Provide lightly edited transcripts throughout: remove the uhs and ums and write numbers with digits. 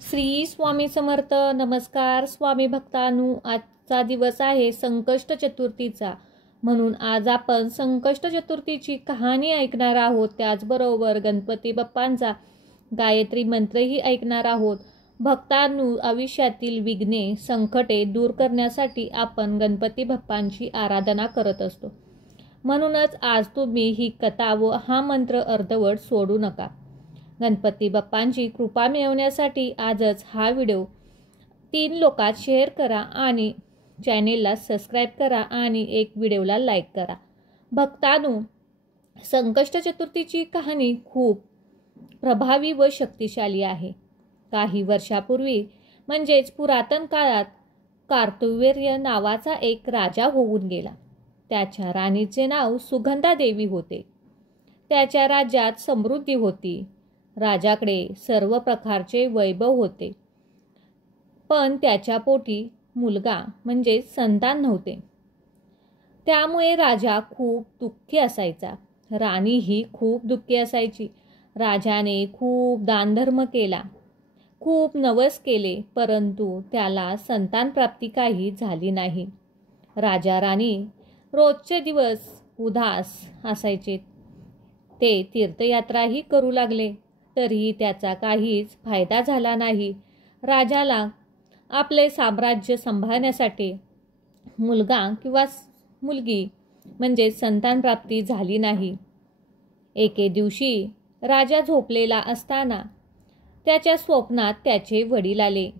श्री स्वामी समर्थ. नमस्कार स्वामी भक्तांनो, आजचा दिवस आहे संकष्ट चतुर्थीचा. म्हणून आज आपण संकष्ट चतुर्थीची कहाणी ऐकणार आहोत. त्याचबरोबर गणपती बाप्पांचा गायत्री मंत्रही ऐकणार आहोत. भक्तांनो, आयुष्यातील विघ्ने संकटे दूर करण्यासाठी आपण गणपती बाप्पांची आराधना करत असतो. म्हणूनच आज तुम्ही ही कथा व हा मंत्र अर्धवट सोडू नका. गणपती बाप्पांची कृपा मिळवण्यासाठी आजच हा व्हिडिओ 3 लोकात शेअर करा आणि चॅनेलला सबस्क्राईब करा आणि एक व्हिडिओला लाईक करा. भक्तांनो, संकष्ट चतुर्थीची कहाणी खूप प्रभावी व शक्तिशाली आहे. काही वर्षापूर्वी म्हणजेच पुरातन काळात कार्तवीर्य नावाचा एक राजा होऊन गेला. त्याच्या राणीचे नाव सुगंधा देवी होते. त्याच्या राज्यात समृद्धी होती. राजाकडे सर्व प्रकारचे वैभव होते, पण त्याच्या पोटी मुलगा म्हणजे संतान नव्हते. त्यामुळे राजा खूप दुःखी असायचा. राणीही खूप दुःखी असायची. राजाने खूप दानधर्म केला, खूप नवस केले, परंतु त्याला संतान प्राप्ती काही झाली नाही. राजा राणी रोजचे दिवस उदास असायचे. ते तीर्थयात्राही करू लागले, तरीही त्याचा काहीच फायदा झाला नाही. राजाला आपले साम्राज्य सांभाळण्यासाठी मुलगा किंवा मुलगी म्हणजे संतान प्राप्ती झाली नाही. एके दिवशी राजा झोपलेला असताना त्याच्या स्वप्नात त्याचे वडील आले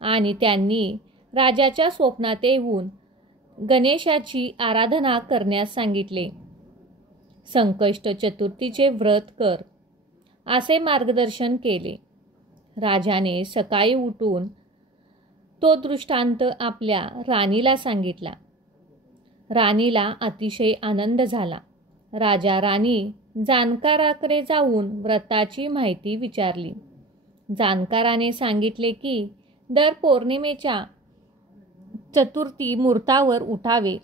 आणि त्यांनी राजाच्या स्वप्नात येऊन गणेशाची आराधना करण्यास सांगितले. संकष्ट चतुर्थीचे व्रत कर असे मार्गदर्शन केले. राजाने सकाळी उठून तो दृष्टांत आपल्या राणीला सांगितला. राणीला अतिशय आनंद झाला. राजा राणी जाणकाराकडे जाऊन व्रताची माहिती विचारली. जाणकाराने सांगितले की दर पौर्णिमेच्या चतुर्थी मुहूर्तावर उठावे,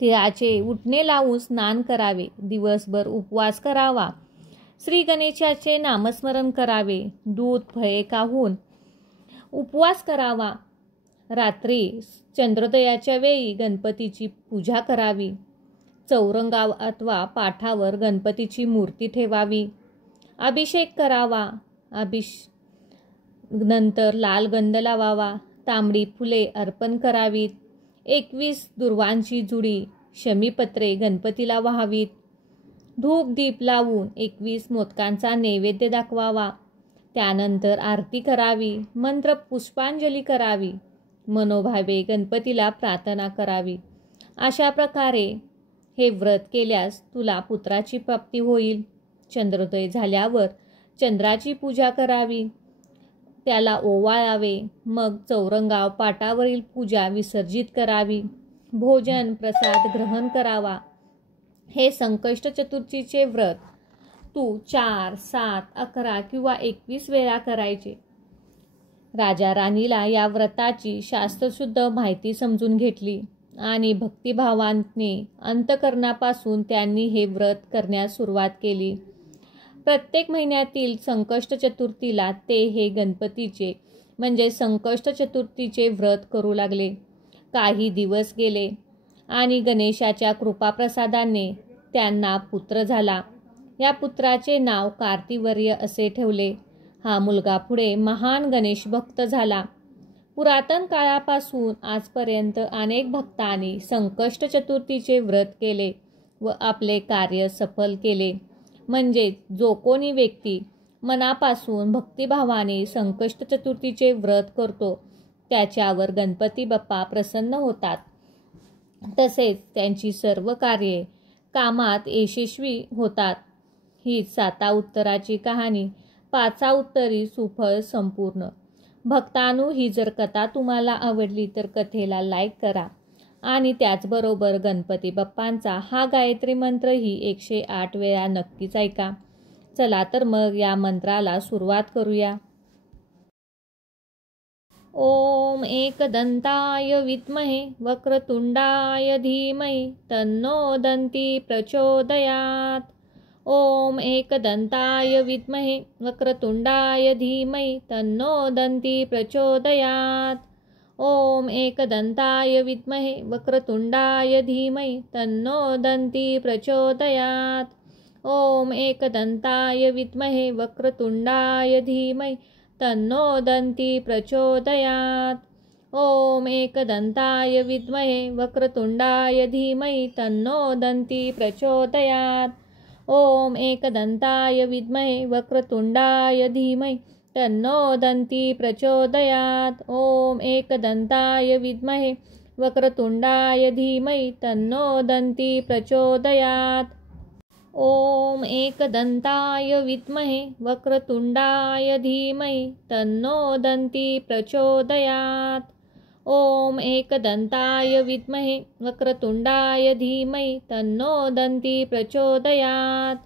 तिळाचे उटणे लावून स्नान करावे, दिवसभर उपवास करावा, श्री गणेशाचे नामस्मरण करावे, दूध फळे खाऊन उपवास करावा, रात्री चंद्रोदयाच्या वेळी गणपतीची पूजा करावी, चौरंगाव अथवा पाठावर गणपतीची मूर्ती ठेवावी, अभिषेक करावा, नंतर लाल गंध लावावा, तांबडी फुले अर्पण करावीत, 21 दुर्वांची जुडी शमीपत्रे गणपतीला वाहावीत, धूप दीप लावून 21 मोदकांचा नैवेद्य दाखवावा, त्यानंतर आरती करावी, मंत्र पुष्पांजली करावी, मनोभावे गणपतीला प्रार्थना करावी. अशा प्रकारे हे व्रत केल्यास तुला पुत्राची प्राप्ती होईल. चंद्रोदय झाल्यावर चंद्राची पूजा करावी, त्याला ओवाळावे, मग चौरंगाव पाटावरील पूजा विसर्जित करावी, भोजन प्रसाद ग्रहण करावा. हे संकष्ट चतुर्थीचे व्रत तू 4, 7, 11 किंवा 21 वेळा करायचे. राजा राणीला या व्रताची शास्त्रशुद्ध माहिती समजून घेतली आणि भक्तिभावाने अंतःकरणापासून त्यांनी हे व्रत करण्यास सुरुवात केली. प्रत्येक महिन्यातील संकष्ट चतुर्थीला ते हे गणपतीचे म्हणजे संकष्ट चतुर्थीचे व्रत करू लागले. काही दिवस गेले आणि गणेशाच्या कृपाप्रसादाने त्यांना पुत्र झाला. या पुत्राचे नाव कार्तिवर्य असे ठेवले. हा मुलगा पुढे महान गणेश भक्त झाला. पुरातन काळापासून आजपर्यंत अनेक भक्तांनी संकष्ट चतुर्थीचे व्रत केले व आपले कार्य सफल केले. म्हणजे जो कोणी व्यक्ती मनापासून भक्तिभावाने संकष्ट चतुर्थीचे व्रत करतो त्याच्यावर गणपती बाप्पा प्रसन्न होतात. तसेच त्यांची सर्व कार्ये कामात यशस्वी होतात. ही 7 उत्तराची कहाणी 5 उत्तरी सुफळ संपूर्ण. भक्तांनो, ही जर कथा तुम्हाला आवडली तर कथेला लाईक करा आणि त्याचबरोबर गणपती बाप्पांचा हा गायत्री मंत्रही 108 वेळा नक्कीच ऐका. चला तर मग या मंत्राला सुरुवात करूया. ओम एकदंताय विद्महे वक्रतुंडाय धीमहि तन्नो दंती प्रचोदयात्. ॐ एकदन्ताय विद्महे वक्रतुण्डाय धीमहि तन्नो दन्ती प्रचोदयात्। ॐ एकदन्ताय विद्महे वक्रतुण्डाय धीमहि तन्नो दन्ती प्रचोदयात्। ॐ एकदन्ताय विद्महे वक्रतुण्डाय धीमहि तन्नो दन्ती प्रचोदयात्। ॐ एकदन्ताय विद्महे वक्रतुण्डाय धीमहि तन्नो दन्ती प्रचोदयात्। ॐ एकदन्ताय विद्महे वक्रतुण्डाय धीमहि तन्नो दन्ती प्रचोदयात्। ॐ एकदन्ताय विद्महे वक्रतुण्डाय धीमहि तन्नो दन्ती प्रचोदयात्। ॐ एकदन्ताय विद्महे वक्रतुण्डाय धीमहि तन्नो दन्ती प्रचोदयात्। ॐ एकदन्ताय विद्महे वक्रतुण्डाय धीमहि तन्नो दन्ती प्रचोदयात्।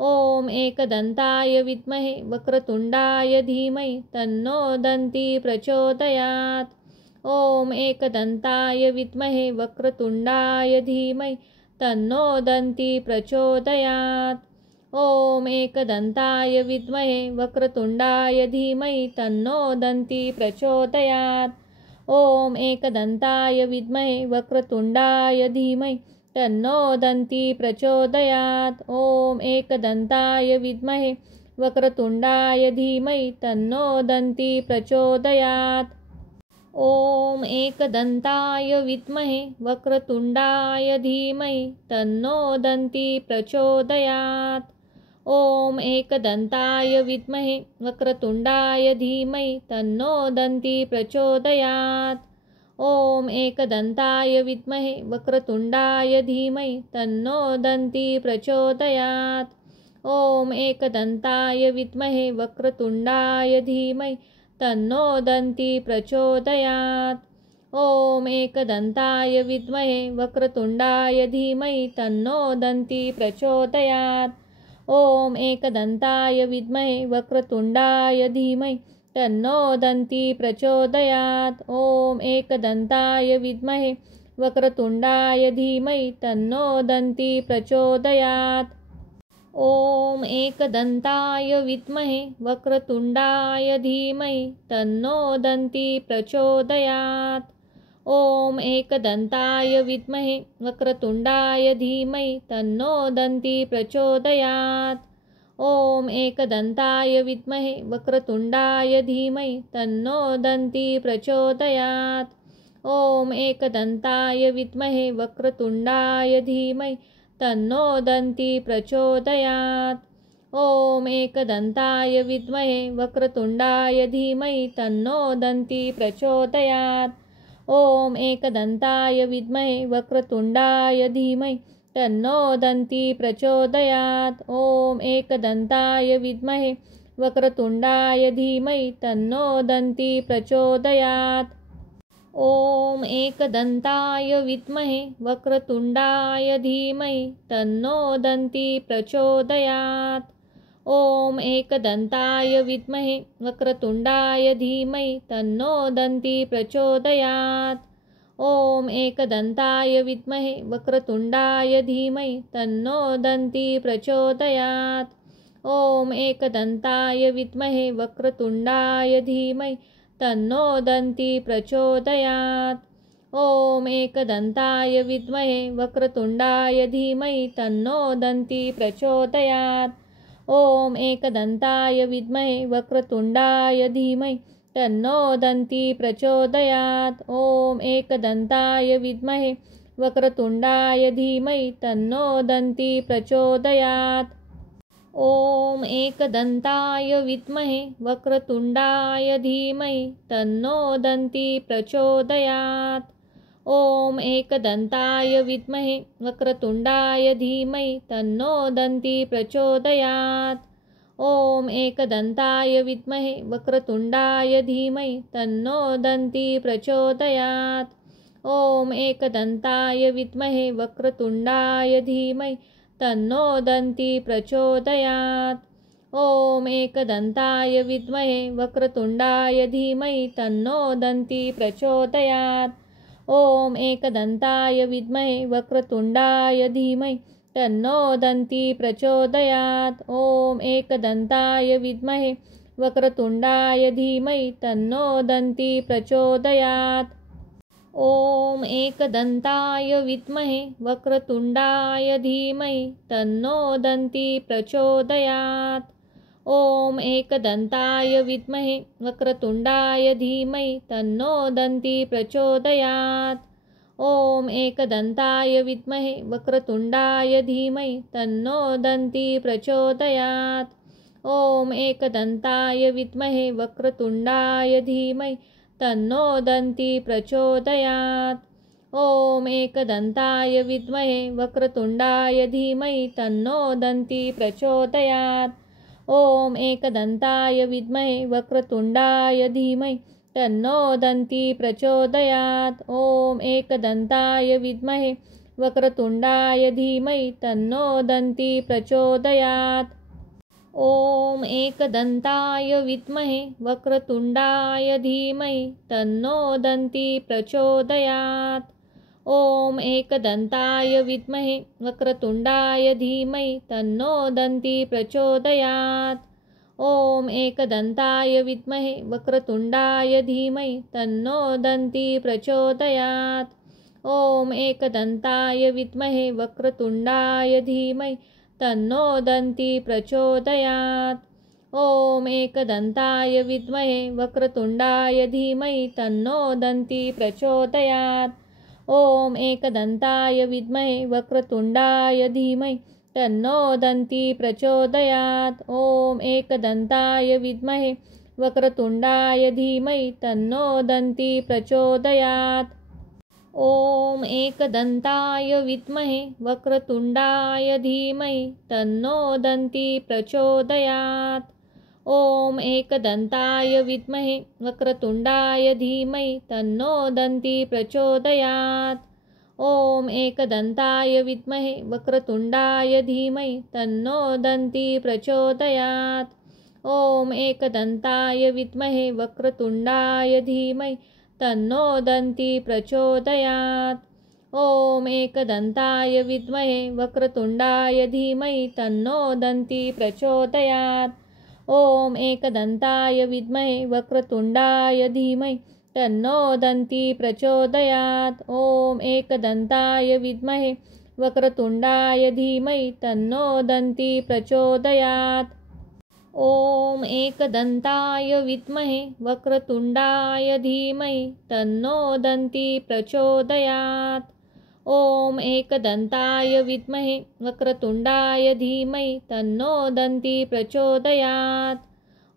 ॐ एकदन्ताय विद्महे वक्रतुण्डाय धीमहि तन्नो दन्ती प्रचोदयात्। ॐ एकदन्ताय विद्महे वक्रतुण्डाय धीमहि तन्नो दन्ती प्रचोदयात्। ॐ एकदन्ताय विद्महे वक्रतुण्डाय धीमहि तन्नो दन्ती प्रचोदयात्। ॐ एकदन्ताय विद्महे वक्रतुण्डाय धीमहि तन्नो दन्ती प्रचोदयात्। ॐ एकदन्ताय विद्महे वक्रतुण्डाय धीमहि तन्नो दन्ती प्रचोदयात्। ॐ एकदन्ताय विद्महे वक्रतुण्डाय धीमहि तन्नो दन्ती प्रचोदयात्। ॐ एकदन्ताय विद्महे वक्रतुण्डाय धीमहि तन्नो दन्ती प्रचोदयात्। ॐ एकदन्ताय विद्महे वक्रतुण्डाय धीमहि तन्नो दन्ती प्रचोदयात्। ॐ एकदन्ताय विद्महे वक्रतुण्डाय धीमहि तन्नो दन्ती प्रचोदयात्। ॐ एकदन्ताय विद्महे वक्रतुण्डाय धीमहि तन्नो दन्ती प्रचोदयात्। ॐ एकदन्ताय विद्महे वक्रतुण्डाय धीमहि तन्नो दन्ती प्रचोदयात्। ॐ एकदन्ताय विद्महे वक्रतुण्डाय धीमहि तन्नो दन्ती प्रचोदयात्। ॐ एकदन्ताय विद्महे वक्रतुण्डाय धीमहि तन्नो दन्ती प्रचोदयात्। ॐ एकदन्ताय विद्महे वक्रतुण्डाय धीमहि तन्नो दन्ती प्रचोदयात्। ॐ एकदन्ताय विद्महे वक्रतुण्डाय धीमहि तन्नो दन्ती प्रचोदयात्। ॐ एकदन्ताय विद्महे वक्रतुण्डाय धीमहि तन्नो दन्ती प्रचोदयात्। ॐ एकदन्ताय विद्महे वक्रतुण्डाय धीमहि तन्नो दन्ती प्रचोदयात्। ॐ एकदन्ताय विद्महे वक्रतुण्डाय धीमहि तन्नो दन्ती प्रचोदयात्। ॐ एकदन्ताय विद्महे वक्रतुण्डाय धीमहि तन्नो दन्ती प्रचोदयात्। ॐ एकदन्ताय विद्महे वक्रतुण्डाय धीमहि तन्नो दन्ती प्रचोदयात्। ॐ एकदन्ताय विद्महे वक्रतुण्डाय धीमहि तन्नो दन्ती प्रचोदयात्। ॐ एकदन्ताय विद्महे वक्रतुण्डाय धीमहि तन्नो दन्ती प्रचोदयात्। ॐ एकदन्ताय विद्महे वक्रतुण्डाय धीमहि तन्नो दन्ती प्रचोदयात्। ॐ एकदन्ताय विद्महे वक्रतुण्डाय धीमहि तन्नो दन्ती प्रचोदयात्। ॐ एकदन्ताय विद्महे वक्रतुण्डाय धीमहि तन्नो दन्ती प्रचोदयात्। ॐ एकदन्ताय विद्महे वक्रतुण्डाय धीमहि तन्नो दन्ती प्रचोदयात्। ॐ एकदन्ताय विद्महे वक्रतुण्डाय धीमहि तन्नो दन्ती प्रचोदयात्। ॐ एकदन्ताय विद्महे वक्रतुण्डाय धीमहि तन्नो दन्ती प्रचोदयात्। ॐ एकदन्ताय विद्महे वक्रतुण्डाय धीमहि तन्नो दन्ती प्रचोदयात्। ॐ एकदन्ताय विद्महे वक्रतुण्डाय धीमहि तन्नो दन्ती प्रचोदयात्। ॐ एकदन्ताय विद्महे वक्रतुण्डाय धीमहि तन्नो दन्ती प्रचोदयात्। ॐ एकदन्ताय विद्महे वक्रतुण्डाय धीमहि तन्नो दन्ती प्रचोदयात्। ॐ एकदन्ताय विद्महे वक्रतुण्डाय धीमहि तन्नो दन्ती प्रचोदयात्। ॐ एकदन्ताय विद्महे वक्रतुण्डाय धीमहि तन्नो दन्ती प्रचोदयात्। ॐ एकदन्ताय विद्महे वक्रतुण्डाय धीमहि तन्नो दन्ती प्रचोदयात्। ॐ एकदन्ताय विद्महे वक्रतुण्डाय धीमहि तन्नो दन्ती प्रचोदयात्। ॐ एकदन्ताय विद्महे वक्रतुण्डाय धीमहि तन्नो दन्ती प्रचोदयात्। ॐ एकदन्ताय विद्महे वक्रतुण्डाय धीमहि तन्नो दन्ती प्रचोदयात्। ॐ एकदन्ताय विद्महे वक्रतुण्डाय धीमहि तन्नो दन्ती प्रचोदयात्। ॐ एकदन्ताय विद्महे वक्रतुण्डाय धीमहि तन्नो दन्ती प्रचोदयात्। ॐ एकदन्ताय विद्महे वक्रतुण्डाय धीमहि तन्नो दन्ती प्रचोदयात्। ॐ एकदन्ताय विद्महे वक्रतुण्डाय धीमहि तन्नो दन्ती प्रचोदयात्। ॐ एकदन्ताय विद्महे वक्रतुण्डाय धीमहि तन्नो दन्ती प्रचोदयात्। ॐ एकदन्ताय विद्महे वक्रतुण्डाय धीमहि तन्नो दन्ती प्रचोदयात्। ॐ एकदन्ताय विद्महे वक्रतुण्डाय धीमहि तन्नो दन्ती प्रचोदयात्। ॐ एकदन्ताय विद्महे वक्रतुण्डाय धीमहि तन्नो दन्ती प्रचोदयात्। ॐ एकदन्ताय विद्महे वक्रतुण्डाय धीमहि तन्नो दन्ती प्रचोदयात्। ॐ एकदन्ताय विद्महे वक्रतुण्डाय धीमहि तन्नो दन्ती प्रचोदयात्। ॐ एकदन्ताय विद्महे वक्रतुण्डाय धीमहि तन्नो दन्ती प्रचोदयात्। ॐ एकदन्ताय विद्महे वक्रतुण्डाय धीमहि तन्नो दन्ती प्रचोदयात्। ॐ एकदन्ताय विद्महे वक्रतुण्डाय धीमहि तन्नो दन्ती प्रचोदयात्। ॐ एकदन्ताय विद्महे वक्रतुण्डाय धीमहि तन्नो दन्ती प्रचोदयात्। ॐ एकदन्ताय विद्महे वक्रतुण्डाय धीमहि तन्नो दन्ती प्रचोदयात्। ॐ एकदन्ताय विद्महे वक्रतुण्डाय धीमहि तन्नो दन्ती प्रचोदयात्। ॐ एकदन्ताय विद्महे वक्रतुण्डाय धीमहि तन्नो दन्ती प्रचोदयात्। ॐ एकदन्ताय विद्महे वक्रतुण्डाय धीमहि तन्नो दन्ती प्रचोदयात्। ॐ एकदन्ताय विद्महे वक्रतुण्डाय धीमहि तन्नो दन्ती प्रचोदयात्।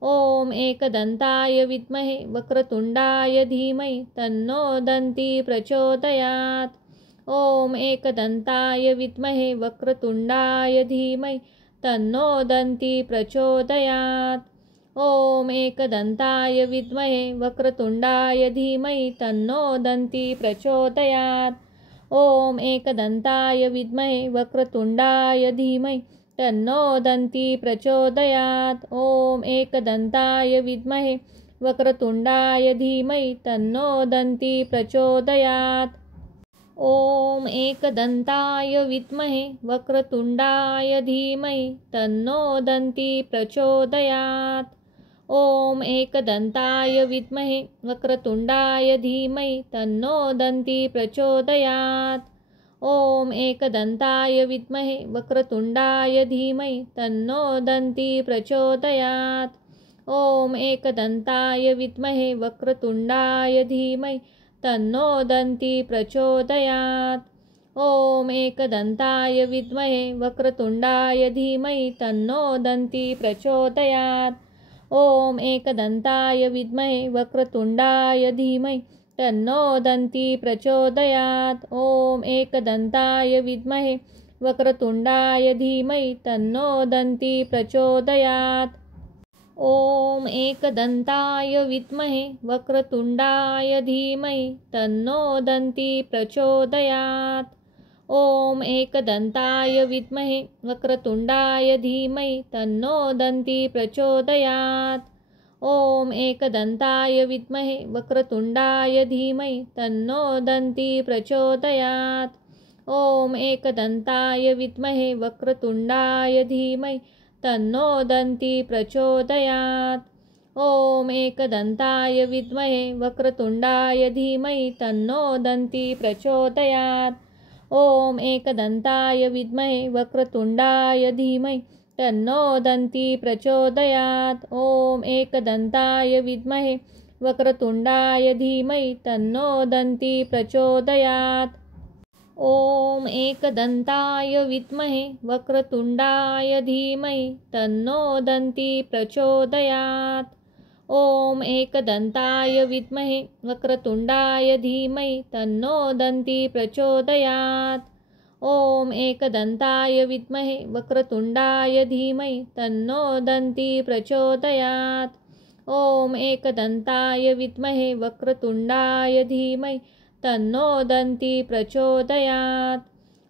ॐ एकदन्ताय विद्महे वक्रतुण्डाय धीमहि तन्नो दन्ती प्रचोदयात्। ॐ एकदन्ताय विद्महे वक्रतुण्डाय धीमहि तन्नो दन्ती प्रचोदयात्। ॐ एकदन्ताय विद्महे वक्रतुण्डाय धीमहि तन्नो दन्ती प्रचोदयात्। ॐ एकदन्ताय विद्महे वक्रतुण्डाय धीमहि तन्नो दन्ती प्रचोदयात्। ॐ एकदन्ताय विद्महे वक्रतुण्डाय धीमहि तन्नो दन्ती प्रचोदयात्। ॐ एकदन्ताय विद्महे वक्रतुण्डाय धीमहि तन्नो दन्ती प्रचोदयात्। ॐ एकदन्ताय विद्महे वक्रतुण्डाय धीमहि तन्नो दन्ती प्रचोदयात्। ॐ एकदन्ताय विद्महे वक्रतुण्डाय धीमहि तन्नो दन्ती प्रचोदयात्। ॐ एकदन्ताय विद्महे वक्रतुण्डाय धीमहि तन्नो दन्ती प्रचोदयात्। ॐ एकदन्ताय विद्महे वक्रतुण्डाय धीमहि तन्नो दन्ती प्रचोदयात्। ॐ एकदन्ताय विद्महे वक्रतुण्डाय धीमहि तन्नो दन्ती प्रचोदयात्। ॐ एकदन्ताय विद्महे वक्रतुण्डाय धीमहि तन्नो दन्ती प्रचोदयात्। ॐ एकदन्ताय विद्महे वक्रतुण्डाय धीमहि तन्नो दन्ती प्रचोदयात्। ॐ एकदन्ताय विद्महे वक्रतुण्डाय धीमहि तन्नो दन्ती प्रचोदयात्। ॐ एकदन्ताय विद्महे वक्रतुण्डाय धीमहि तन्नो दन्ती प्रचोदयात्। ॐ एकदन्ताय विद्महे वक्रतुण्डाय धीमहि तन्नो दन्ती प्रचोदयात्। ॐ एकदन्ताय विद्महे वक्रतुण्डाय धीमहि तन्नो दन्ती प्रचोदयात्। ॐ एकदन्ताय विद्महे वक्रतुण्डाय धीमहि तन्नो दन्ती प्रचोदयात्। ॐ एकदन्ताय विद्महे वक्रतुण्डाय धीमहि तन्नो दन्ती प्रचोदयात्। ॐ एकदन्ताय विद्महे वक्रतुण्डाय धीमहि तन्नो दन्ती प्रचोदयात्। ॐ एकदन्ताय विद्महे वक्रतुण्डाय धीमहि तन्नो दन्ती प्रचोदयात्। ॐ एकदन्ताय विद्महे वक्रतुण्डाय धीमहि तन्नो दन्ती प्रचोदयात्।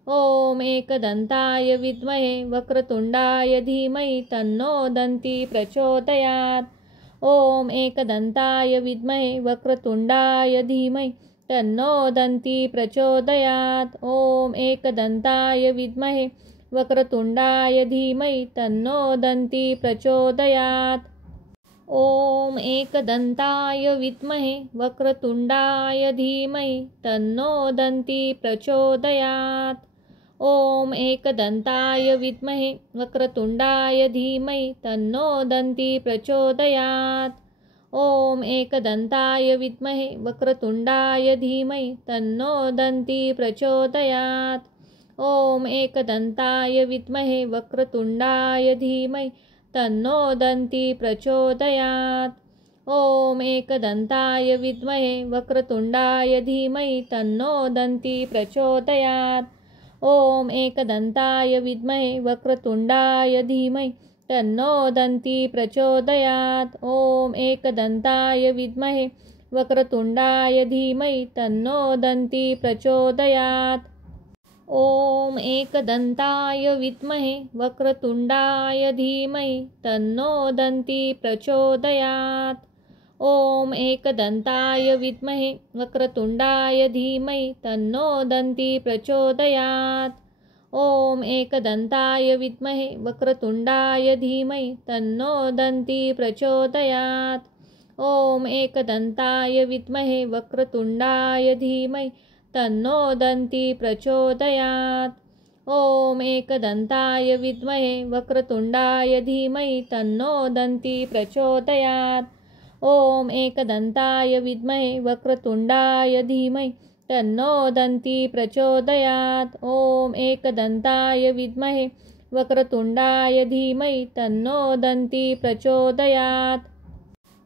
ॐ एकदन्ताय विद्महे वक्रतुण्डाय धीमहि तन्नो दन्ती प्रचोदयात्। ॐ एकदन्ताय विद्महे वक्रतुण्डाय धीमहि तन्नो दन्ती प्रचोदयात्। ॐ एकदन्ताय विद्महे वक्रतुण्डाय धीमहि तन्नो दन्ती प्रचोदयात्। ॐ एकदन्ताय विद्महे वक्रतुण्डाय धीमहि तन्नो दन्ती प्रचोदयात्। ॐ एकदन्ताय विद्महे वक्रतुण्डाय धीमहि तन्नो दन्ती प्रचोदयात्। ॐ एकदन्ताय विद्महे वक्रतुण्डाय धीमहि तन्नो दन्ती प्रचोदयात्। ॐ एकदन्ताय विद्महे वक्रतुण्डाय धीमहि तन्नो दन्ती प्रचोदयात्। ॐ एकदन्ताय विद्महे वक्रतुण्डाय धीमहि तन्नो दन्ती प्रचोदयात्। ॐ एकदन्ताय विद्महे वक्रतुण्डाय धीमहि तन्नो दन्ती प्रचोदयात्। ॐ एकदन्ताय विद्महे वक्रतुण्डाय धीमहि तन्नो दन्ती प्रचोदयात्। ॐ एकदन्ताय विद्महे वक्रतुण्डाय धीमहि तन्नो दन्ती प्रचोदयात्। ॐ एकदन्ताय विद्महे वक्रतुण्डाय धीमहि तन्नो दन्ती प्रचोदयात्। ॐ एकदन्ताय विद्महे वक्रतुण्डाय धीमहि तन्नो दन्ती प्रचोदयात्। ॐ एकदन्ताय विद्महे वक्रतुण्डाय धीमहि तन्नो दन्ती प्रचोदयात्। ॐ एकदन्ताय विद्महे वक्रतुण्डाय धीमहि तन्नो दन्ती प्रचोदयात्। ॐ एकदन्ताय विद्महे वक्रतुण्डाय धीमहि तन्नो दन्ती प्रचोदयात्। ॐ एकदन्ताय विद्महे वक्रतुण्डाय धीमहि तन्नो दन्ती प्रचोदयात्। ॐ एकदन्ताय विद्महे वक्रतुण्डाय धीमहि तन्नो दन्ती प्रचोदयात्।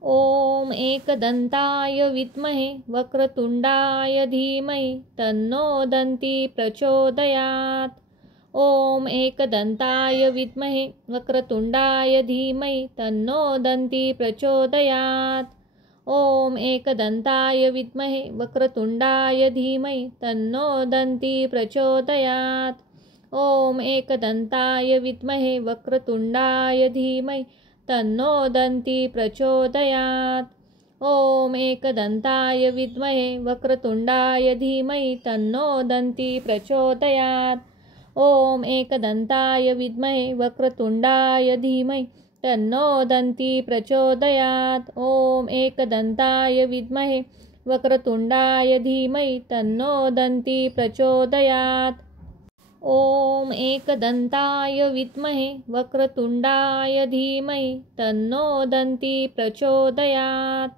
ॐ एकदन्ताय विद्महे वक्रतुण्डाय धीमहि तन्नो दन्ती प्रचोदयात्। ॐ एकदन्ताय विद्महे वक्रतुण्डाय धीमहि तन्नो दन्ती प्रचोदयात्। ॐ एकदन्ताय विद्महे वक्रतुण्डाय धीमहि तन्नो दन्ती प्रचोदयात्। ॐ एकदन्ताय विद्महे वक्रतुण्डाय धीमहि तन्नो दन्ती प्रचोदयात्। ॐ एकदन्ताय विद्महे वक्रतुण्डाय धीमहि तन्नो दन्ती प्रचोदयात्। ॐ एकदन्ताय विद्महे वक्रतुण्डाय धीमहि तन्नो दन्ती प्रचोदयात्। ॐ एकदन्ताय विद्महे वक्रतुण्डाय धीमहि तन्नो दन्ती प्रचोदयात्।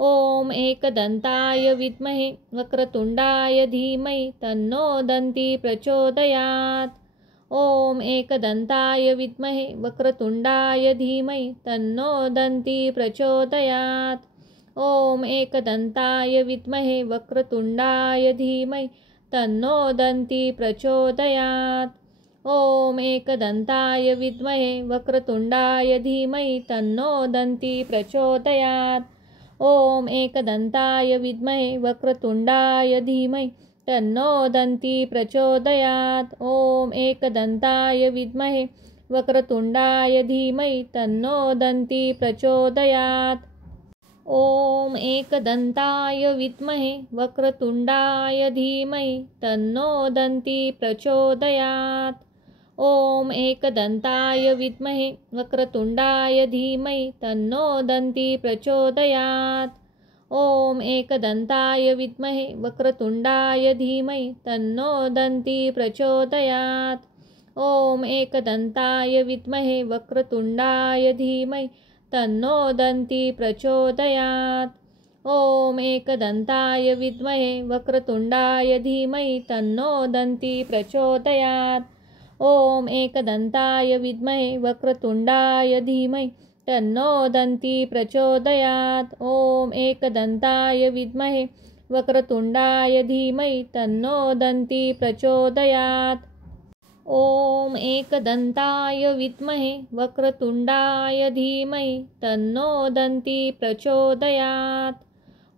ॐ एकदन्ताय विद्महे वक्रतुण्डाय धीमहि तन्नो दन्ती प्रचोदयात्। ॐ एकदन्ताय विद्महे वक्रतुण्डाय धीमहि तन्नो दन्ती प्रचोदयात्। ॐ एकदन्ताय विद्महे वक्रतुण्डाय धीमहि तन्नो दन्ती प्रचोदयात्। ॐ एकदन्ताय विद्महे वक्रतुण्डाय धीमहि तन्नो दन्ती प्रचोदयात्। ॐ एकदन्ताय विद्महे वक्रतुण्डाय धीमहि तन्नो दन्ती प्रचोदयात्। ॐ एकदन्ताय विद्महे वक्रतुण्डाय धीमहि तन्नो दन्ती प्रचोदयात्। ॐ एकदन्ताय विद्महे वक्रतुण्डाय धीमहि तन्नो दन्ती प्रचोदयात्। ॐ एकदन्ताय विद्महे वक्रतुण्डाय धीमहि तन्नो दन्ती प्रचोदयात्। ॐ एकदन्ताय विद्महे वक्रतुण्डाय धीमहि तन्नो दन्ती प्रचोदयात्। ॐ एकदन्ताय विद्महे वक्रतुण्डाय धीमहि तन्नो दन्ती प्रचोदयात्। ॐ एकदन्ताय विद्महे वक्रतुण्डाय धीमहि तन्नो दन्ती प्रचोदयात्। ॐ एकदन्ताय विद्महे वक्रतुण्डाय धीमहि तन्नो दन्ती प्रचोदयात्। ॐ एकदन्ताय विद्महे वक्रतुण्डाय धीमहि तन्नो दन्ती प्रचोदयात्। ॐ एकदन्ताय विद्महे वक्रतुण्डाय धीमहि तन्नो दन्ती प्रचोदयात्।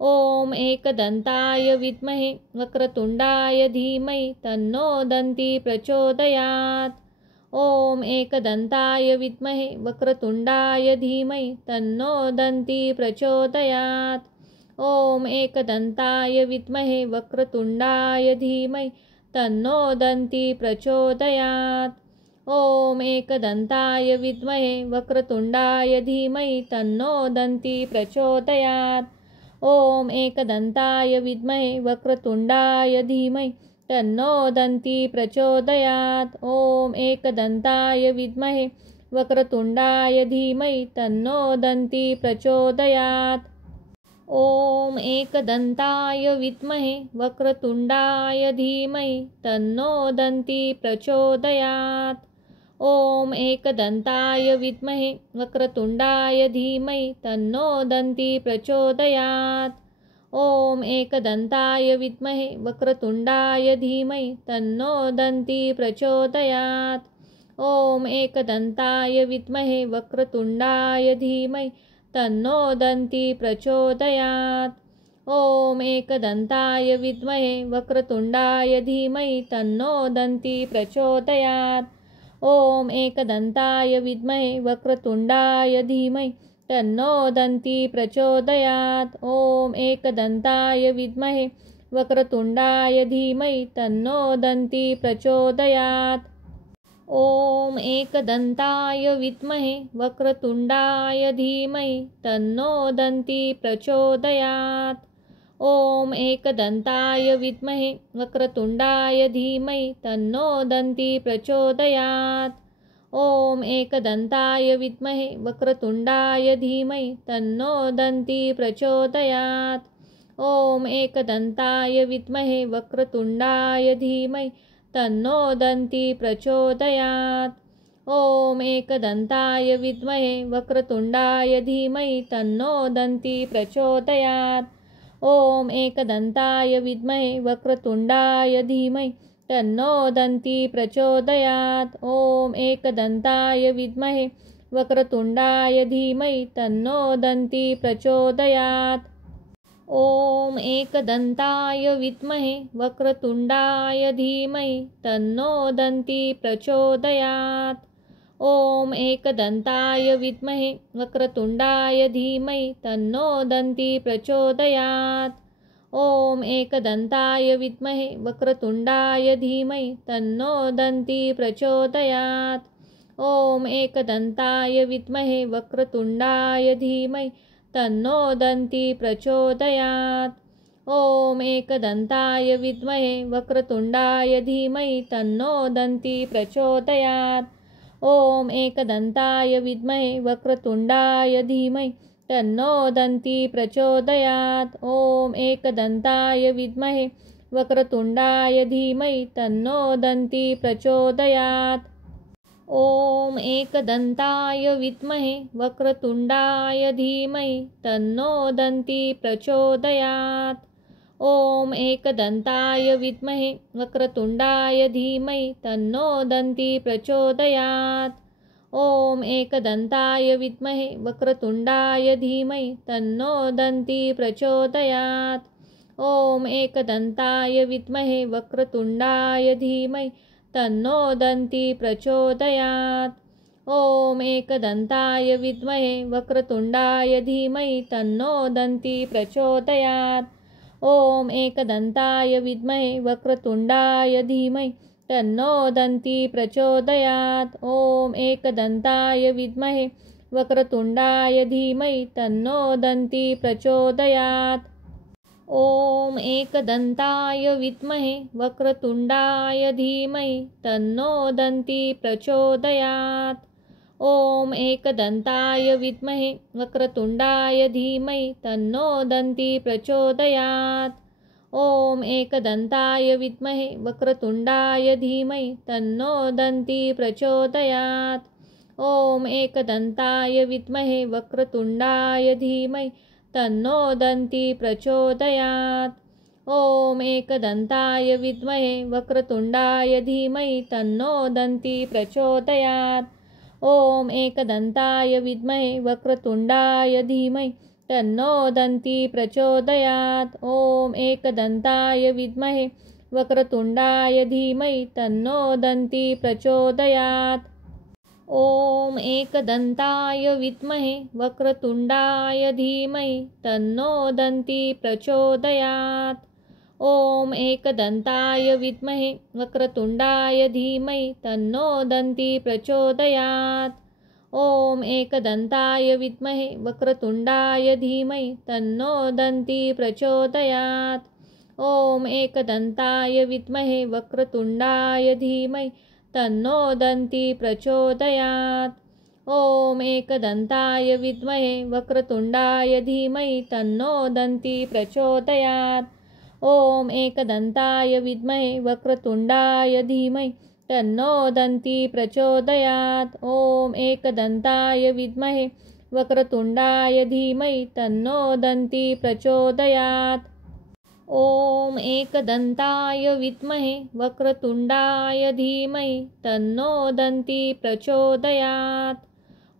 ॐ एकदन्ताय विद्महे वक्रतुण्डाय धीमहि तन्नो दन्ती प्रचोदयात्। ॐ एकदन्ताय विद्महे वक्रतुण्डाय धीमहि तन्नो दन्ती प्रचोदयात्। ॐ एकदन्ताय विद्महे वक्रतुण्डाय धीमहि तन्नो दन्ती प्रचोदयात्। ॐ एकदन्ताय विद्महे वक्रतुण्डाय धीमहि तन्नो दन्ती प्रचोदयात्। ॐ एकदन्ताय विद्महे वक्रतुण्डाय धीमहि तन्नो दन्ती प्रचोदयात्। ॐ एकदन्ताय विद्महे वक्रतुण्डाय धीमहि तन्नो दन्ती प्रचोदयात्। ॐ एकदन्ताय विद्महे वक्रतुण्डाय धीमहि तन्नो दन्ती प्रचोदयात्। ॐ एकदन्ताय विद्महे वक्रतुण्डाय धीमहि तन्नो दन्ती प्रचोदयात्। ॐ एकदन्ताय विद्महे वक्रतुण्डाय धीमहि तन्नो दन्ती प्रचोदयात्। ॐ एकदन्ताय विद्महे वक्रतुण्डाय धीमहि तन्नो दन्ती प्रचोदयात्। ॐ एकदन्ताय विद्महे वक्रतुण्डाय धीमहि तन्नो दन्ती प्रचोदयात्। ॐ एकदन्ताय विद्महे वक्रतुण्डाय धीमहि तन्नो दन्ती प्रचोदयात्। ॐ एकदन्ताय विद्महे वक्रतुण्डाय धीमहि तन्नो दन्ती प्रचोदयात्। ॐ एकदन्ताय विद्महे वक्रतुण्डाय धीमहि तन्नो दन्ती प्रचोदयात्। ॐ एकदन्ताय विद्महे वक्रतुण्डाय धीमहि तन्नो दन्ती प्रचोदयात्। ॐ एकदन्ताय विद्महे वक्रतुण्डाय धीमहि तन्नो दन्ती प्रचोदयात्। ॐ एकदन्ताय विद्महे वक्रतुण्डाय धीमहि तन्नो दन्ती प्रचोदयात्। ॐ एकदन्ताय विद्महे वक्रतुण्डाय धीमहि तन्नो दन्ती प्रचोदयात्। ॐ एकदन्ताय विद्महे वक्रतुण्डाय धीमहि तन्नो दन्ती प्रचोदयात्। ॐ एकदन्ताय विद्महे वक्रतुण्डाय धीमहि तन्नो दन्ती प्रचोदयात्। ॐ एकदन्ताय विद्महे वक्रतुण्डाय धीमहि तन्नो दन्ती प्रचोदयात्। ॐ एकदन्ताय विद्महे वक्रतुण्डाय धीमहि तन्नो दन्ती प्रचोदयात्। ॐ एकदन्ताय विद्महे वक्रतुण्डाय धीमहि तन्नो दन्ती प्रचोदयात्। ॐ एकदन्ताय विद्महे वक्रतुण्डाय धीमहि तन्नो दन्ती प्रचोदयात्। ॐ एकदन्ताय विद्महे वक्रतुण्डाय धीमहि तन्नो दन्ती प्रचोदयात्। ॐ एकदन्ताय विद्महे वक्रतुण्डाय धीमहि तन्नो दन्ती प्रचोदयात्। ॐ एकदन्ताय विद्महे वक्रतुण्डाय धीमहि तन्नो दन्ती प्रचोदयात्। ॐ एकदन्ताय विद्महे वक्रतुण्डाय धीमहि तन्नो दन्ती प्रचोदयात्। ॐ एकदन्ताय विद्महे वक्रतुण्डाय धीमहि तन्नो दन्ती प्रचोदयात्। ॐ एकदन्ताय विद्महे वक्रतुण्डाय धीमहि तन्नो दन्ती प्रचोदयात्। ॐ एकदन्ताय विद्महे वक्रतुण्डाय धीमहि तन्नो दन्ती प्रचोदयात्। ॐ एकदन्ताय विद्महे वक्रतुण्डाय धीमहि तन्नो दन्ती प्रचोदयात्। ॐ एकदन्ताय विद्महे वक्रतुण्डाय धीमहि तन्नो दन्ती प्रचोदयात्। ॐ एकदन्ताय विद्महे वक्रतुण्डाय धीमहि तन्नो दन्ती प्रचोदयात्। ॐ एकदन्ताय विद्महे वक्रतुण्डाय धीमहि तन्नो दन्ती प्रचोदयात्। ॐ एकदन्ताय विद्महे वक्रतुण्डाय धीमहि तन्नो दन्ती प्रचोदयात्। ॐ एकदन्ताय विद्महे वक्रतुण्डाय धीमहि तन्नो दन्ती प्रचोदयात्। ॐ एकदन्ताय विद्महे वक्रतुण्डाय धीमहि तन्नो दन्ती प्रचोदयात्। ॐ एकदन्ताय विद्महे वक्रतुण्डाय धीमहि तन्नो दन्ती प्रचोदयात्। ॐ एकदन्ताय विद्महे वक्रतुण्डाय धीमहि तन्नो दन्ती प्रचोदयात्। ॐ एकदन्ताय विद्महे वक्रतुण्डाय धीमहि तन्नो दन्ती प्रचोदयात्। ॐ एकदन्ताय विद्महे वक्रतुण्डाय धीमहि तन्नो दन्ती प्रचोदयात्। ॐ एकदन्ताय विद्महे वक्रतुण्डाय धीमहि तन्नो दन्ती प्रचोदयात्। ॐ एकदन्ताय विद्महे वक्रतुण्डाय धीमहि तन्नो दन्ती प्रचोदयात्। ॐ एकदन्ताय विद्महे वक्रतुण्डाय धीमहि तन्नो दन्ती प्रचोदयात्। ॐ एकदन्ताय विद्महे वक्रतुण्डाय धीमहि तन्नो दन्ती प्रचोदयात्। ॐ एकदन्ताय विद्महे वक्रतुण्डाय धीमहि तन्नो दन्ती प्रचोदयात्। ॐ एकदन्ताय विद्महे वक्रतुण्डाय धीमहि तन्नो दन्ती प्रचोदयात्। ॐ एकदन्ताय विद्महे वक्रतुण्डाय धीमहि तन्नो दन्ती प्रचोदयात्।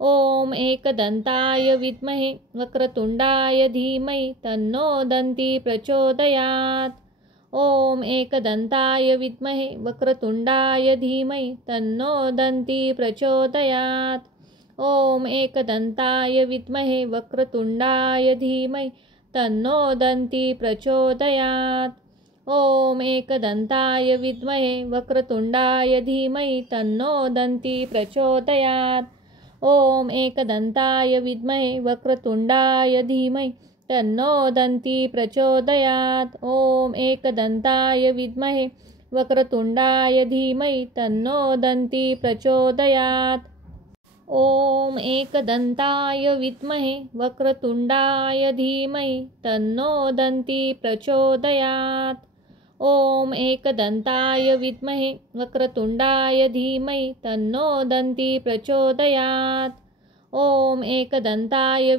ॐ एकदन्ताय विद्महे वक्रतुण्डाय धीमहि तन्नो दन्ती प्रचोदयात्। ॐ एकदन्ताय विद्महे वक्रतुण्डाय धीमहि तन्नो दन्ती प्रचोदयात्। ॐ एकदन्ताय विद्महे वक्रतुण्डाय धीमहि तन्नो दन्ती प्रचोदयात्। ॐ एकदन्ताय विद्महे वक्रतुण्डाय धीमहि तन्नो दन्ती प्रचोदयात्। ॐ एकदन्ताय विद्महे वक्रतुण्डाय धीमहि तन्नो दन्ती प्रचोदयात्। ॐ एकदन्ताय विद्महे वक्रतुण्डाय धीमहि तन्नो दन्ती प्रचोदयात्। ॐ एकदन्ताय विद्महे वक्रतुण्डाय धीमहि तन्नो दन्ती प्रचोदयात्। ॐ एकदन्ताय विद्महे वक्रतुण्डाय धीमहि तन्नो दन्ती प्रचोदयात्। ॐ एकदन्ताय विद्महे वक्रतुण्डाय धीमहि तन्नो दन्ती प्रचोदयात्। ॐ एकदन्ताय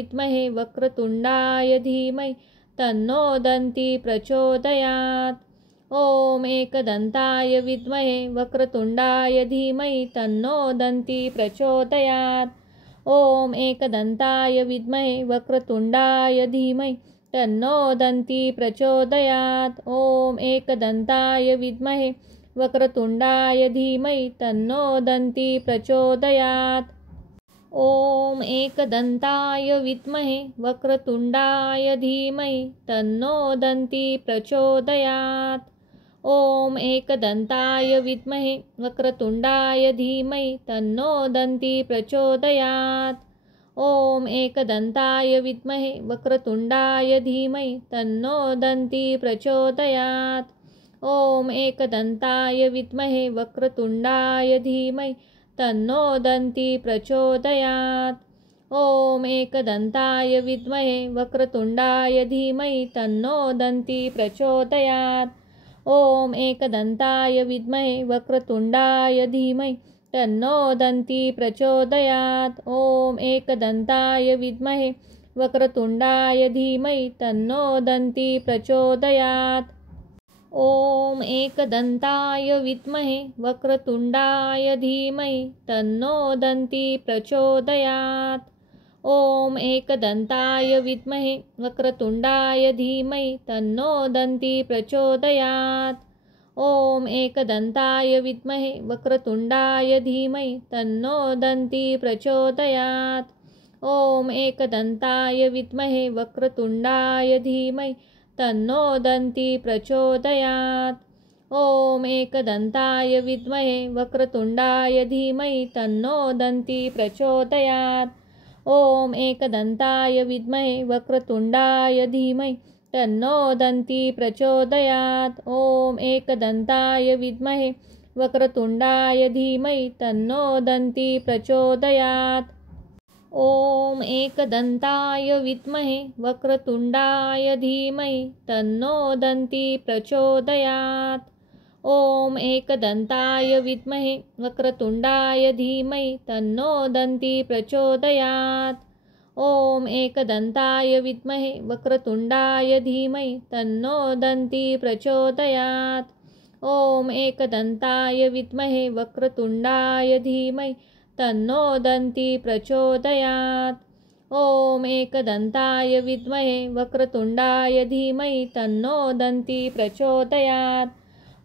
विद्महे वक्रतुण्डाय धीमहि तन्नो दन्ती प्रचोदयात्। ॐ एकदन्ताय विद्महे वक्रतुण्डाय धीमहि तन्नो दन्ती प्रचोदयात्। ॐ एकदन्ताय विद्महे वक्रतुण्डाय धीमहि तन्नो दन्ती प्रचोदयात्। ॐ एकदन्ताय विद्महे वक्रतुण्डाय धीमहि तन्नो दन्ती प्रचोदयात्। ॐ एकदन्ताय विद्महे वक्रतुण्डाय धीमहि तन्नो दन्ती प्रचोदयात्। ॐ एकदन्ताय विद्महे वक्रतुण्डाय धीमहि तन्नो दन्ती प्रचोदयात्। ॐ एकदन्ताय विद्महे वक्रतुण्डाय धीमहि तन्नो दन्ती प्रचोदयात्। ॐ एकदन्ताय विद्महे वक्रतुण्डाय धीमहि तन्नो दन्ती प्रचोदयात्। ॐ एकदन्ताय विद्महे वक्रतुण्डाय धीमहि तन्नो दन्ती प्रचोदयात्। ॐ एकदन्ताय विद्महे वक्रतुण्डाय धीमहि तन्नो दन्ती प्रचोदयात्। ॐ एकदन्ताय विद्महे वक्रतुण्डाय धीमहि तन्नो दन्ती प्रचोदयात्। ॐ एकदन्ताय विद्महे वक्रतुण्डाय धीमहि तन्नो दन्ती प्रचोदयात्। ॐ एकदन्ताय विद्महे वक्रतुण्डाय धीमहि तन्नो दन्ती प्रचोदयात्। ॐ एकदन्ताय विद्महे वक्रतुण्डाय धीमहि तन्नो दन्ती प्रचोदयात्। ॐ एकदन्ताय विद्महे वक्रतुण्डाय धीमहि तन्नो दन्ती प्रचोदयात्। ॐ एकदन्ताय विद्महे वक्रतुण्डाय धीमहि तन्नो दन्ती प्रचोदयात्। ॐ एकदन्ताय विद्महे वक्रतुण्डाय धीमहि तन्नो दन्ती प्रचोदयात्। ॐ एकदन्ताय विद्महे वक्रतुण्डाय धीमहि तन्नो दन्ती प्रचोदयात्। ॐ एकदन्ताय विद्महे वक्रतुण्डाय धीमहि तन्नो दन्ती प्रचोदयात्। ॐ एकदन्ताय विद्महे वक्रतुण्डाय धीमहि तन्नो दन्ती प्रचोदयात्। ॐ एकदन्ताय विद्महे वक्रतुण्डाय धीमहि तन्नो दन्ती प्रचोदयात्। ॐ एकदन्ताय विद्महे वक्रतुण्डाय धीमहि तन्नो दन्ती प्रचोदयात्। ॐ एकदन्ताय विद्महे वक्रतुण्डाय धीमहि तन्नो दन्ती प्रचोदयात्।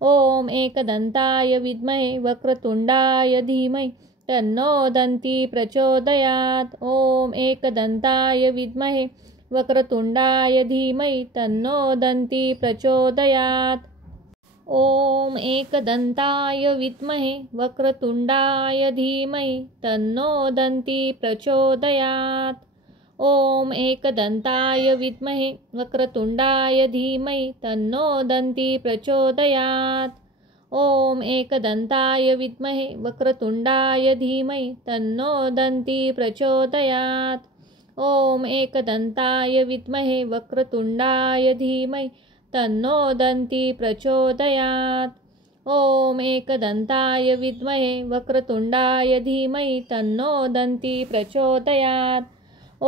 ॐ एकदन्ताय विद्महे वक्रतुण्डाय धीमहि तन्नो दन्ती प्रचोदयात्। ॐ एकदन्ताय विद्महे वक्रतुण्डाय धीमहि तन्नो दन्ती प्रचोदयात्। ॐ एकदन्ताय विद्महे वक्रतुण्डाय धीमहि तन्नो दन्ती प्रचोदयात्। ॐ एकदन्ताय विद्महे वक्रतुण्डाय धीमहि तन्नो दन्ती प्रचोदयात्। ॐ एकदन्ताय विद्महे वक्रतुण्डाय धीमहि तन्नो दन्ती प्रचोदयात्। ॐ एकदन्ताय विद्महे वक्रतुण्डाय धीमहि तन्नो दन्ती प्रचोदयात्। ॐ एकदन्ताय विद्महे वक्रतुण्डाय धीमहि तन्नो दन्ती प्रचोदयात्। ॐ एकदन्ताय विद्महे वक्रतुण्डाय धीमहि तन्नो दन्ती प्रचोदयात्।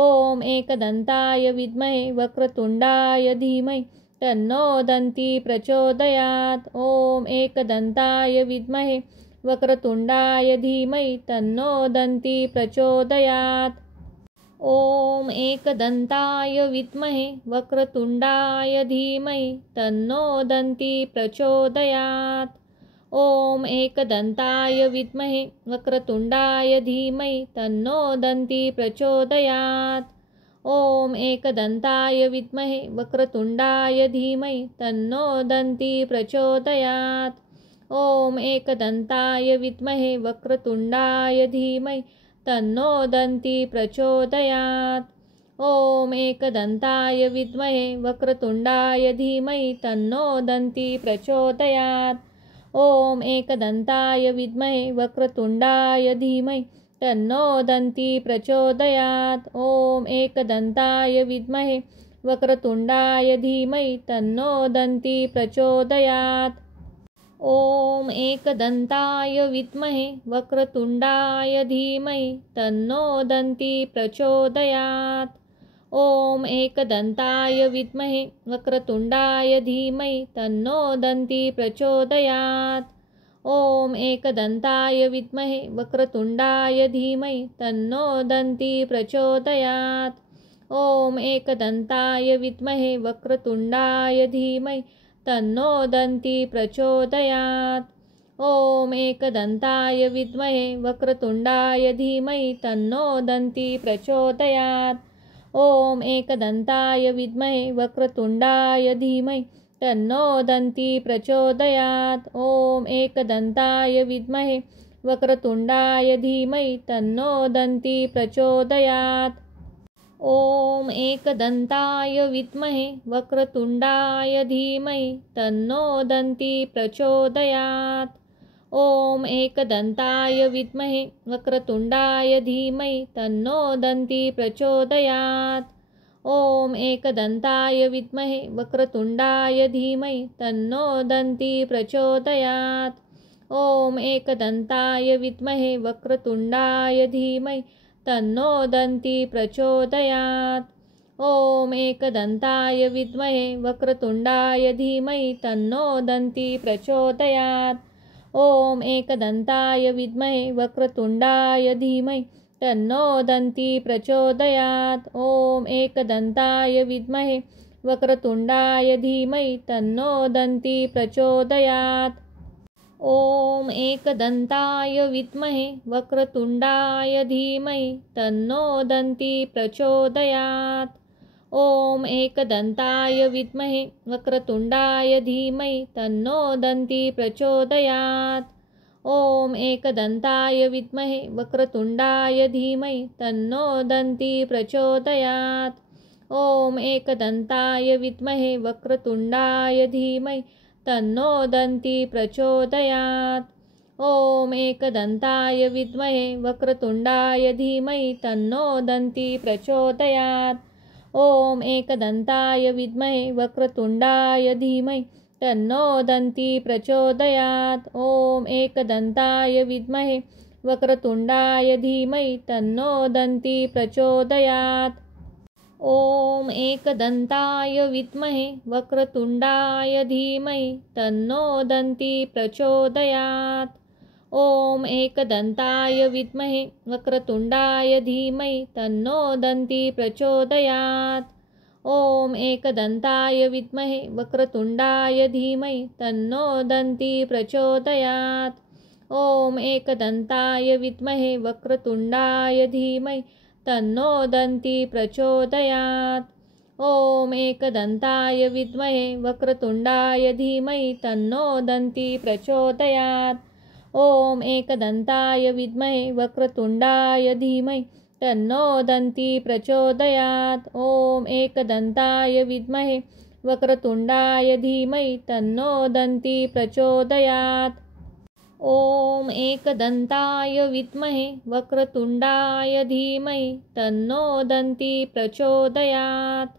ॐ एकदन्ताय विद्महे वक्रतुण्डाय धीमहि तन्नो दन्ती प्रचोदयात्। ॐ एकदन्ताय विद्महे वक्रतुण्डाय धीमहि तन्नो दन्ती प्रचोदयात्। ॐ एकदन्ताय विद्महे वक्रतुण्डाय धीमहि तन्नो दन्ती प्रचोदयात्। ॐ एकदन्ताय विद्महे वक्रतुण्डाय धीमहि तन्नो दन्ती प्रचोदयात्। ॐ एकदन्ताय विद्महे वक्रतुण्डाय धीमहि तन्नो दन्ती प्रचोदयात्। ॐ एकदन्ताय विद्महे वक्रतुण्डाय धीमहि तन्नो दन्ती प्रचोदयात्। ॐ एकदन्ताय विद्महे वक्रतुण्डाय धीमहि तन्नो दन्ती प्रचोदयात्। ॐ एकदन्ताय विद्महे वक्रतुण्डाय धीमहि तन्नो दन्ती प्रचोदयात्। ॐ एकदन्ताय विद्महे वक्रतुण्डाय धीमहि तन्नो दन्ती प्रचोदयात्। ॐ एकदन्ताय विद्महे वक्रतुण्डाय धीमहि तन्नो दन्ती प्रचोदयात्। ॐ एकदन्ताय विद्महे वक्रतुण्डाय धीमहि तन्नो दन्ती प्रचोदयात्। ॐ एकदन्ताय विद्महे वक्रतुण्डाय धीमहि तन्नो दन्ती प्रचोदयात्। ॐ एकदन्ताय विद्महे वक्रतुण्डाय धीमहि तन्नो दन्ती प्रचोदयात्। ॐ एकदन्ताय विद्महे वक्रतुण्डाय धीमहि तन्नो दन्ती प्रचोदयात्। ॐ एकदन्ताय विद्महे वक्रतुण्डाय धीमहि तन्नो दन्ती प्रचोदयात्। ॐ एकदन्ताय विद्महे वक्रतुण्डाय धीमहि तन्नो दन्ती प्रचोदयात्। ॐ एकदन्ताय विद्महे वक्रतुण्डाय धीमहि तन्नो दन्ती प्रचोदयात्। ॐ एकदन्ताय विद्महे वक्रतुण्डाय धीमहि तन्नो दन्ती प्रचोदयात्। ॐ एकदन्ताय विद्महे वक्रतुण्डाय धीमहि तन्नो दन्ती प्रचोदयात्। ॐ एकदन्ताय विद्महे वक्रतुण्डाय धीमहि तन्नो दन्ती प्रचोदयात्। ॐ एकदन्ताय विद्महे वक्रतुण्डाय धीमहि तन्नो दन्ती प्रचोदयात्। ॐ एकदन्ताय विद्महे वक्रतुण्डाय धीमहि तन्नो दन्ती प्रचोदयात्। ॐ एकदन्ताय विद्महे वक्रतुण्डाय धीमहि तन्नो दन्ती प्रचोदयात्। ॐ एकदन्ताय विद्महे वक्रतुण्डाय धीमहि तन्नो दन्ती प्रचोदयात्। ॐ एकदन्ताय विद्महे वक्रतुण्डाय धीमहि तन्नो दन्ती प्रचोदयात्। ॐ एकदन्ताय विद्महे वक्रतुण्डाय धीमहि तन्नो दन्ती प्रचोदयात्। ॐ एकदन्ताय विद्महे वक्रतुण्डाय धीमहि तन्नो दन्ती प्रचोदयात्। ॐ एकदन्ताय विद्महे वक्रतुण्डाय धीमहि तन्नो दन्ती प्रचोदयात्। ॐ एकदन्ताय विद्महे वक्रतुण्डाय धीमहि तन्नो दन्ती प्रचोदयात्। ॐ एकदन्ताय विद्महे वक्रतुण्डाय धीमहि तन्नो दन्ती प्रचोदयात्। ॐ एकदन्ताय विद्महे वक्रतुण्डाय धीमहि तन्नो दन्ती प्रचोदयात्। ॐ एकदन्ताय विद्महे वक्रतुण्डाय धीमहि तन्नो दन्ती प्रचोदयात्। ॐ एकदन्ताय विद्महे वक्रतुण्डाय धीमहि तन्नो दन्ती प्रचोदयात्। ॐ एकदन्ताय विद्महे वक्रतुण्डाय धीमहि तन्नो दन्ती प्रचोदयात्। ॐ एकदन्ताय विद्महे वक्रतुण्डाय धीमहि तन्नो दन्ती प्रचोदयात्। ॐ एकदन्ताय विद्महे वक्रतुण्डाय धीमहि तन्नो दन्ती प्रचोदयात्। ॐ एकदन्ताय विद्महे वक्रतुण्डाय धीमहि तन्नो दन्ती प्रचोदयात्।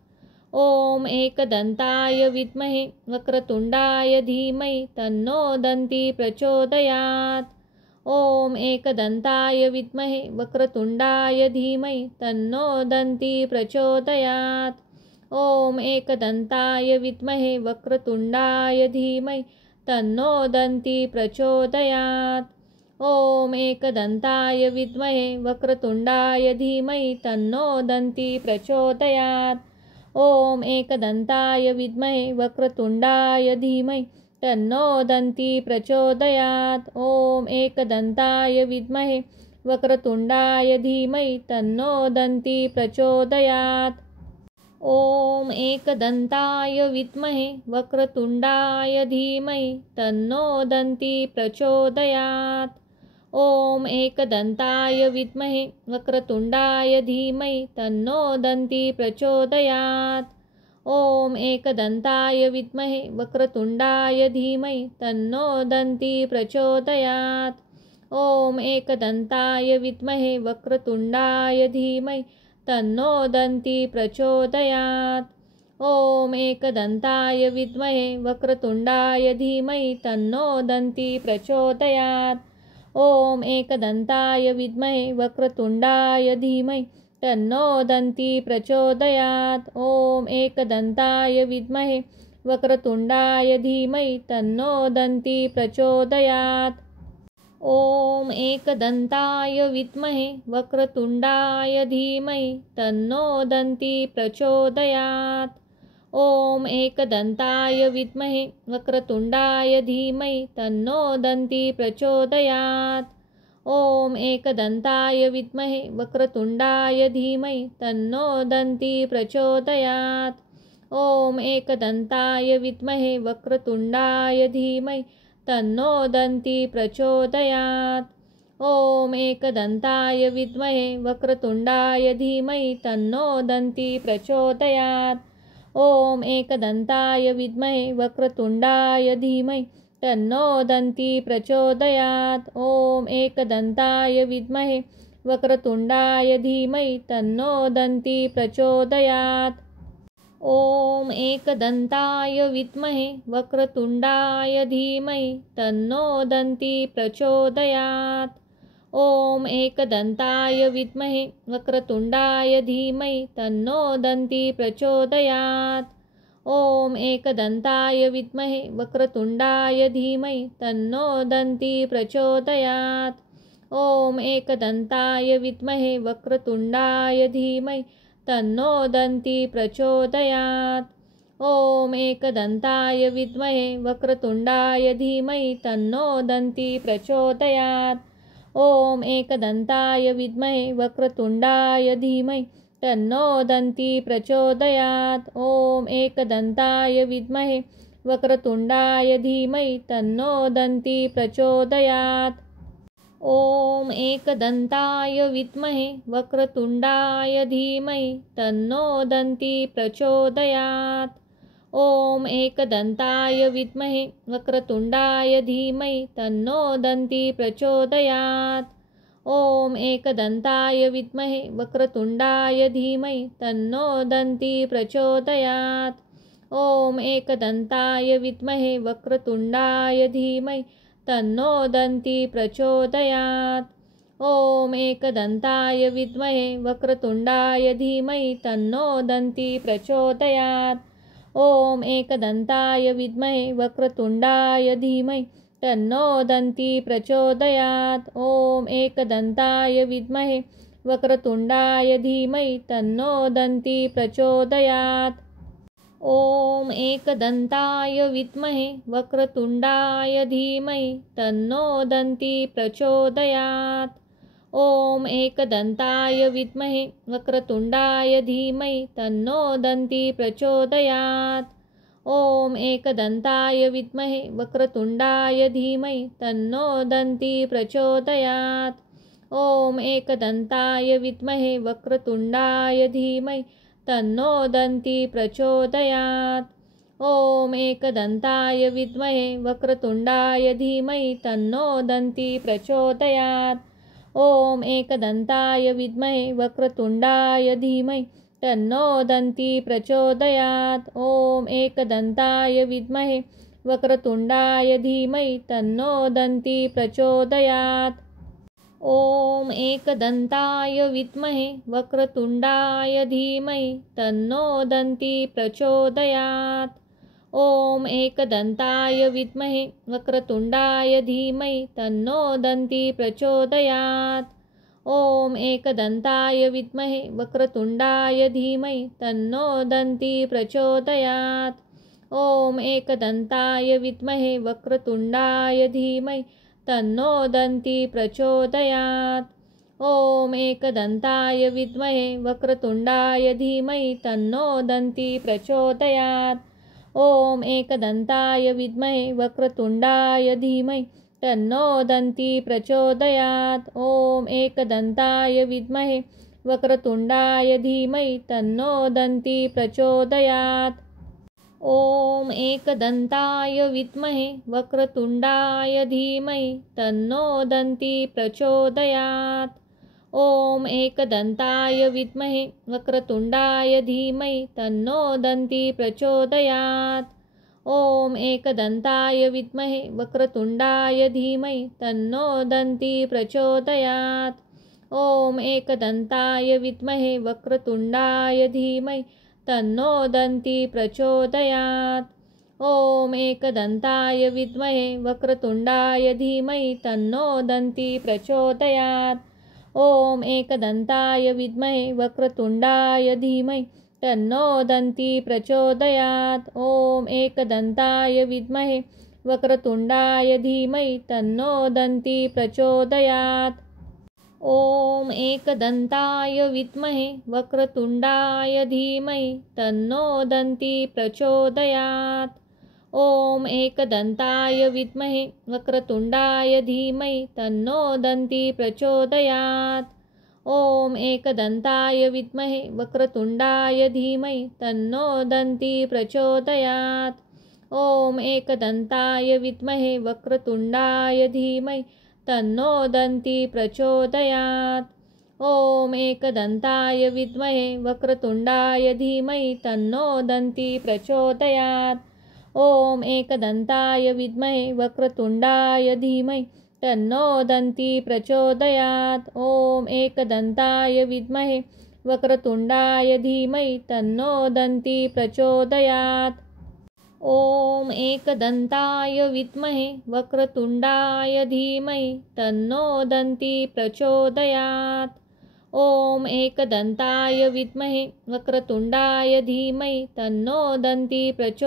ॐ एकदन्ताय विद्महे वक्रतुण्डाय धीमहि तन्नो दन्ती प्रचोदयात्। ॐ एकदन्ताय विद्महे वक्रतुण्डाय धीमहि तन्नो दन्ती प्रचोदयात्। ॐ एकदन्ताय विद्महे वक्रतुण्डाय धीमहि तन्नो दन्ती प्रचोदयात्। ॐ एकदन्ताय विद्महे वक्रतुण्डाय धीमहि तन्नो दन्ती प्रचोदयात्। ॐ एकदन्ताय विद्महे वक्रतुण्डाय धीमहि तन्नो दन्ती प्रचोदयात्। ॐ एकदन्ताय विद्महे वक्रतुण्डाय धीमहि तन्नो दन्ती प्रचोदयात्। ॐ एकदन्ताय विद्महे वक्रतुण्डाय धीमहि तन्नो दन्ती प्रचोदयात्। ॐ एकदन्ताय विद्महे वक्रतुण्डाय धीमहि तन्नो दन्ती प्रचोदयात्। ॐ एकदन्ताय विद्महे वक्रतुण्डाय धीमहि तन्नो दन्ती प्रचोदयात्। ॐ एकदन्ताय विद्महे वक्रतुण्डाय धीमहि तन्नो दन्ती प्रचोदयात्। ॐ एकदन्ताय विद्महे वक्रतुण्डाय धीमहि तन्नो दन्ती प्रचोदयात्। ॐ एकदन्ताय विद्महे वक्रतुण्डाय धीमहि तन्नो दन्ती प्रचोदयात्। ॐ एकदन्ताय विद्महे वक्रतुण्डाय धीमहि तन्नो दन्ती प्रचोदयात्। ॐ एकदन्ताय विद्महे वक्रतुण्डाय धीमहि तन्नो दन्ती प्रचोदयात्। ॐ एकदन्ताय विद्महे वक्रतुण्डाय धीमहि तन्नो दन्ती प्रचोदयात्। ॐ एकदन्ताय विद्महे वक्रतुण्डाय धीमहि तन्नो दन्ती प्रचोदयात्। ॐ एकदन्ताय विद्महे वक्रतुण्डाय धीमहि तन्नो दन्ती प्रचोदयात्। ॐ एकदन्ताय विद्महे वक्रतुण्डाय धीमहि तन्नो दन्ती प्रचोदयात्। ॐ एकदन्ताय विद्महे वक्रतुण्डाय धीमहि तन्नो दन्ती प्रचोदयात्। ॐ एकदन्ताय विद्महे वक्रतुण्डाय धीमहि तन्नो दन्ती प्रचोदयात्। ॐ एकदन्ताय विद्महे वक्रतुण्डाय धीमहि तन्नो दन्ती प्रचोदयात्। ॐ एकदन्ताय विद्महे वक्रतुण्डाय धीमहि तन्नो दन्ती प्रचोदयात्। ॐ एकदन्ताय विद्महे वक्रतुण्डाय धीमहि तन्नो दन्ती प्रचोदयात्। ॐ एकदन्ताय विद्महे वक्रतुण्डाय धीमहि तन्नो दन्ती प्रचोदयात्। ॐ एकदन्ताय विद्महे वक्रतुण्डाय धीमहि तन्नो दन्ती प्रचोदयात्। ॐ एकदन्ताय विद्महे वक्रतुण्डाय धीमहि तन्नो दन्ती प्रचोदयात्। ॐ एकदन्ताय विद्महे वक्रतुण्डाय धीमहि तन्नो दन्ती प्रचोदयात्। ॐ एकदन्ताय विद्महे वक्रतुण्डाय धीमहि तन्नो दन्ती प्रचोदयात्। ॐ एकदन्ताय विद्महे वक्रतुण्डाय धीमहि तन्नो दन्ती प्रचोदयात्। ॐ एकदन्ताय विद्महे वक्रतुण्डाय धीमहि तन्नो दन्ती प्रचोदयात्। ॐ एकदन्ताय विद्महे वक्रतुण्डाय धीमहि तन्नो दन्ती प्रचोदयात्। ॐ एकदन्ताय विद्महे वक्रतुण्डाय धीमहि तन्नो दन्ती प्रचोदयात्। ॐ एकदन्ताय विद्महे वक्रतुण्डाय धीमहि तन्नो दन्ती प्रचोदयात्। ॐ एकदन्ताय विद्महे वक्रतुण्डाय धीमहि तन्नो दन्ती प्रचोदयात्। ॐ एकदन्ताय विद्महे वक्रतुण्डाय धीमहि तन्नो दन्ती प्रचोदयात्। ॐ एकदन्ताय विद्महे वक्रतुण्डाय धीमहि तन्नो दन्ती प्रचोदयात्। ॐ एकदन्ताय विद्महे वक्रतुण्डाय धीमहि तन्नो दन्ती प्रचोदयात्। ॐ एकदन्ताय विद्महे वक्रतुण्डाय धीमहि तन्नो दन्ती प्रचोदयात्। ॐ एकदन्ताय विद्महे वक्रतुण्डाय धीमहि तन्नो दन्ती प्रचोदयात्। ॐ एकदन्ताय विद्महे वक्रतुण्डाय धीमहि तन्नो दन्ती प्रचोदयात्। ॐ एकदन्ताय विद्महे वक्रतुण्डाय धीमहि तन्नो दन्ती प्रचोदयात्। ॐ एकदन्ताय विद्महे वक्रतुण्डाय धीमहि तन्नो दन्ती प्रचोदयात्। ॐ एकदन्ताय विद्महे वक्रतुण्डाय धीमहि तन्नो दन्ती प्रचोदयात्। ॐ एकदन्ताय विद्महे वक्रतुण्डाय धीमहि तन्नो दन्ती प्रचोदयात्। ॐ एकदन्ताय विद्महे वक्रतुण्डाय धीमहि तन्नो दन्ती प्रचोदयात्। ॐ एकदन्ताय विद्महे वक्रतुण्डाय धीमहि तन्नो दन्ती प्रचोदयात्। ॐ एकदन्ताय विद्महे वक्रतुण्डाय धीमहि तन्नो दन्ती प्रचोदयात्। ॐ एकदन्ताय विद्महे वक्रतुण्डाय धीमहि तन्नो दन्ती प्रचोदयात्। ॐ एकदन्ताय विद्महे वक्रतुण्डाय धीमहि तन्नो दन्ती प्रचोदयात्। ॐ एकदन्ताय विद्महे वक्रतुण्डाय धीमहि तन्नो दन्ती प्रचोदयात्। ॐ एकदन्ताय विद्महे वक्रतुण्डाय धीमहि तन्नो दन्ती प्रचोदयात्। ॐ एकदन्ताय विद्महे वक्रतुण्डाय धीमहि तन्नो दन्ती प्रचोदयात्। ॐ एकदन्ताय विद्महे वक्रतुण्डाय धीमहि तन्नो दन्ती प्रचोदयात्। ॐ एकदन्ताय विद्महे वक्रतुण्डाय धीमहि तन्नो दन्ती प्रचोदयात्। ॐ एकदन्ताय विद्महे वक्रतुण्डाय धीमहि तन्नो दन्ती प्रचोदयात्। ॐ एकदन्ताय विद्महे वक्रतुण्डाय धीमहि तन्नो दन्ती प्रचोदयात्। ॐ एकदन्ताय विद्महे वक्रतुण्डाय धीमहि तन्नो दन्ती प्रचोदयात्। ॐ एकदन्ताय विद्महे वक्रतुण्डाय धीमहि तन्नो दन्ती प्रचोदयात्। ॐ एकदन्ताय विद्महे वक्रतुण्डाय धीमहि तन्नो दन्ती प्रचोदयात्। ॐ एकदन्ताय विद्महे वक्रतुण्डाय धीमहि तन्नो दन्ती प्रचोदयात्। ॐ एकदन्ताय विद्महे वक्रतुण्डाय धीमहि तन्नो दन्ती प्रचोदयात्। ॐ एकदन्ताय विद्महे वक्रतुण्डाय धीमहि तन्नो दन्ती प्रचोदयात्। ओम एकदंताय विद्महे वक्रतुंडाय धीमहि तन्नो दन्ती प्रचोदयात्। ओम एकदंताय विद्महे वक्रतुंडाय धीमहि तन्नो दन्ती प्रचोदयात्।